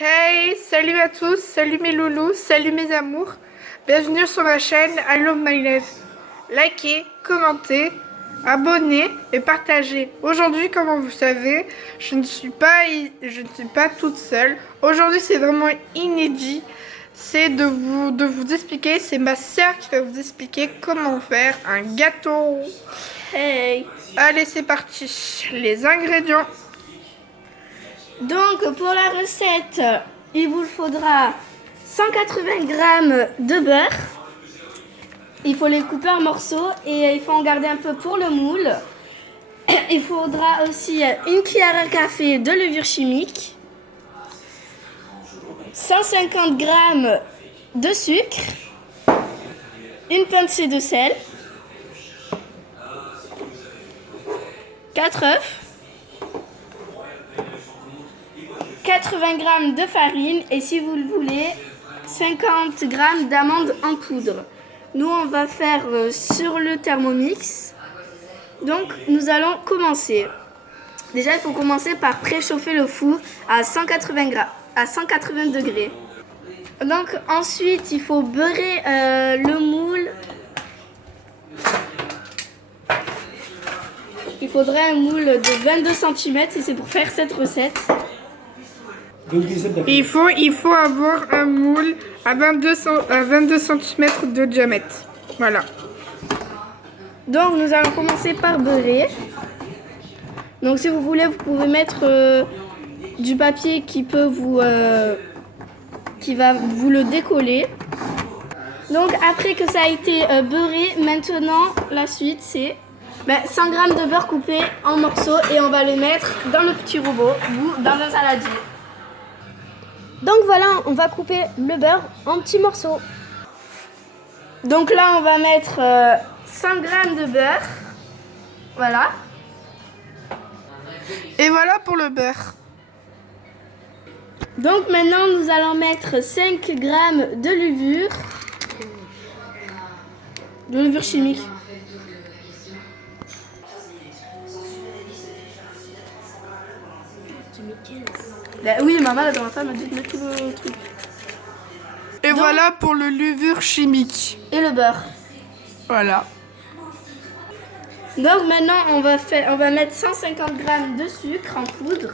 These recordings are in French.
Hey, salut à tous, salut mes loulous, salut mes amours. Bienvenue sur ma chaîne I Love My Life. Likez, commentez, abonnez et partagez. Aujourd'hui, comme vous savez, je ne suis pas toute seule. Aujourd'hui, c'est vraiment inédit. C'est de vous expliquer, c'est ma sœur qui va vous expliquer comment faire un gâteau. Hey! Allez, c'est parti. Les ingrédients. Donc pour la recette, il vous faudra 180 g de beurre. Il faut les couper en morceaux et il faut en garder un peu pour le moule. Il faudra aussi une cuillère à café de levure chimique, 150 g de sucre, une pincée de sel, 4 œufs, 80 g de farine et si vous le voulez, 50 g d'amandes en poudre. Nous, on va faire sur le Thermomix. Donc, nous allons commencer. Déjà, il faut commencer par préchauffer le four à 180 degrés. Donc, ensuite, il faut beurrer le moule. Il faudrait un moule de 22 cm si c'est pour faire cette recette. Il faut avoir un moule à 22 cm de diamètre. Voilà. Donc nous allons commencer par beurrer. Donc si vous voulez, vous pouvez mettre du papier qui va vous le décoller. Donc après que ça a été beurré, maintenant la suite c'est 100 g de beurre coupé en morceaux et on va le mettre dans le petit robot ou dans un saladier. Donc voilà, on va couper le beurre en petits morceaux. Donc là, on va mettre 100 g de beurre. Voilà. Et voilà pour le beurre. Donc maintenant, nous allons mettre 5 g de levure. De levure chimique. Oui, maman, la dernière fois, m'a dit de mettre tout le truc. Et donc, voilà pour le levure chimique. Et le beurre. Voilà. Donc maintenant, on va mettre 150 g de sucre en poudre.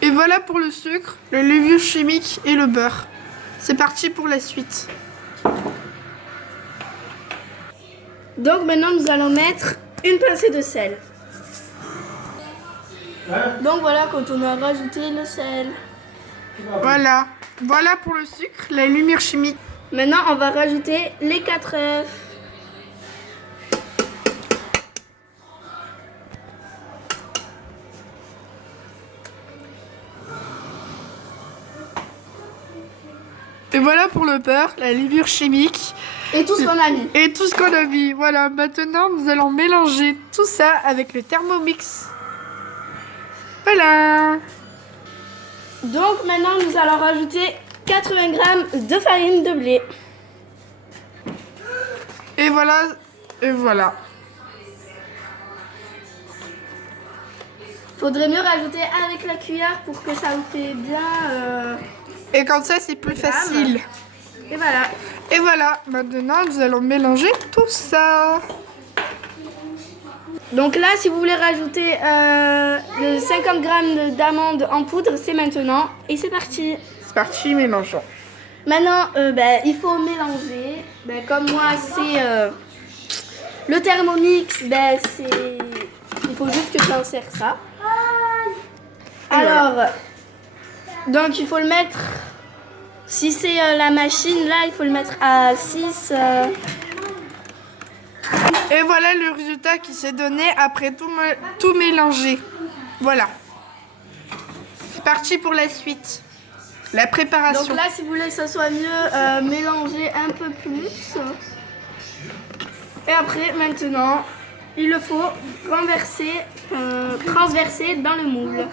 Et voilà pour le sucre, le levure chimique et le beurre. C'est parti pour la suite. Donc maintenant, nous allons mettre une pincée de sel. Donc voilà, quand on a rajouté le sel. Voilà. Voilà pour le sucre, la lumière chimique. Maintenant, on va rajouter les 4 œufs. Et voilà pour le beurre, la levure chimique. Et tout ce qu'on a mis. Et tout ce qu'on a mis. Voilà, maintenant nous allons mélanger tout ça avec le Thermomix. Voilà. Donc maintenant nous allons rajouter 80 g de farine de blé. Et voilà. Et voilà. Faudrait mieux rajouter avec la cuillère pour que ça vous fait bien... Et comme ça c'est plus facile. Et voilà. Et voilà, maintenant nous allons mélanger tout ça. Donc là, si vous voulez rajouter le 50 g d'amandes en poudre, c'est maintenant. Et c'est parti. C'est parti, mélangeons. Maintenant, il faut mélanger. Comme moi, c'est le Thermomix. Il faut juste que j'insère ça. Alors, donc il faut le mettre... Si c'est la machine, là, il faut le mettre à 6. Et voilà le résultat qui s'est donné après tout mélanger. Voilà. C'est parti pour la suite. La préparation. Donc là, si vous voulez que ça soit mieux, mélanger un peu plus. Et après, maintenant, il le faut transverser dans le moule.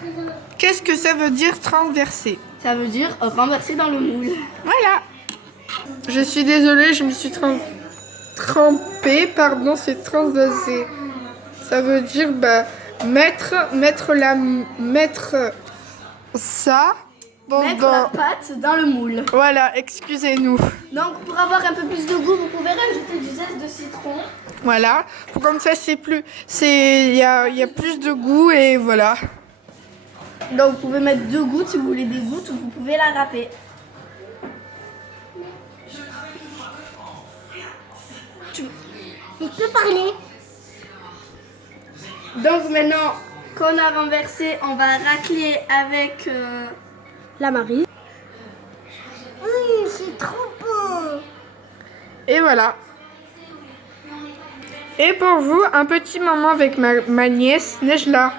Qu'est-ce que ça veut dire transverser? Ça veut dire renverser dans le moule. Voilà. Je suis désolée, je me suis trempée. Pardon, c'est transvasé. ça veut dire mettre ça Mettre la pâte dans le moule. Voilà, excusez-nous. Donc pour avoir un peu plus de goût, vous pouvez rajouter du zeste de citron. Voilà, comme ça il y a plus de goût et voilà. Donc vous pouvez mettre 2 gouttes si vous voulez des gouttes, ou vous pouvez la râper. Je peux parler. Donc maintenant qu'on a renversé, on va racler avec La Marie. C'est trop beau. Et voilà. Et pour vous, un petit moment avec ma nièce, Nejla.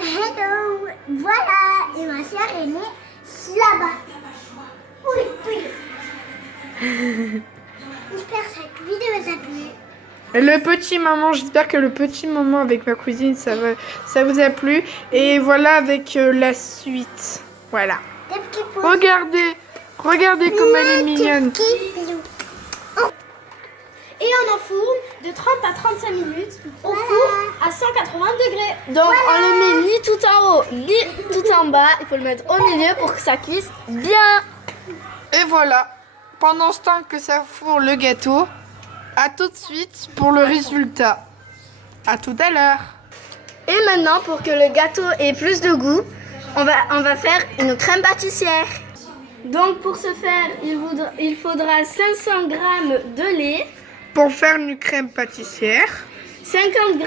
Hello. Voilà. Et ma soeur est née là-bas. Oui. J'espère que cette vidéo vous a plu. Le petit moment, j'espère que le petit moment avec ma cousine, ça vous a plu. Et voilà avec la suite. Voilà. Des petits pouces. Regardez comme elle est mignonne. Et on enfourne de 30 à 35 minutes au four à 180 degrés. Donc on le met ni tout en haut ni tout en bas. Il faut le mettre au milieu pour que ça cuise bien. Et voilà. Pendant ce temps que ça fourre le gâteau, à tout de suite pour le résultat. À tout à l'heure. Et maintenant, pour que le gâteau ait plus de goût, on va faire une crème pâtissière. Donc pour ce faire, il faudra 500 g de lait, Pour faire une crème pâtissière, 50 g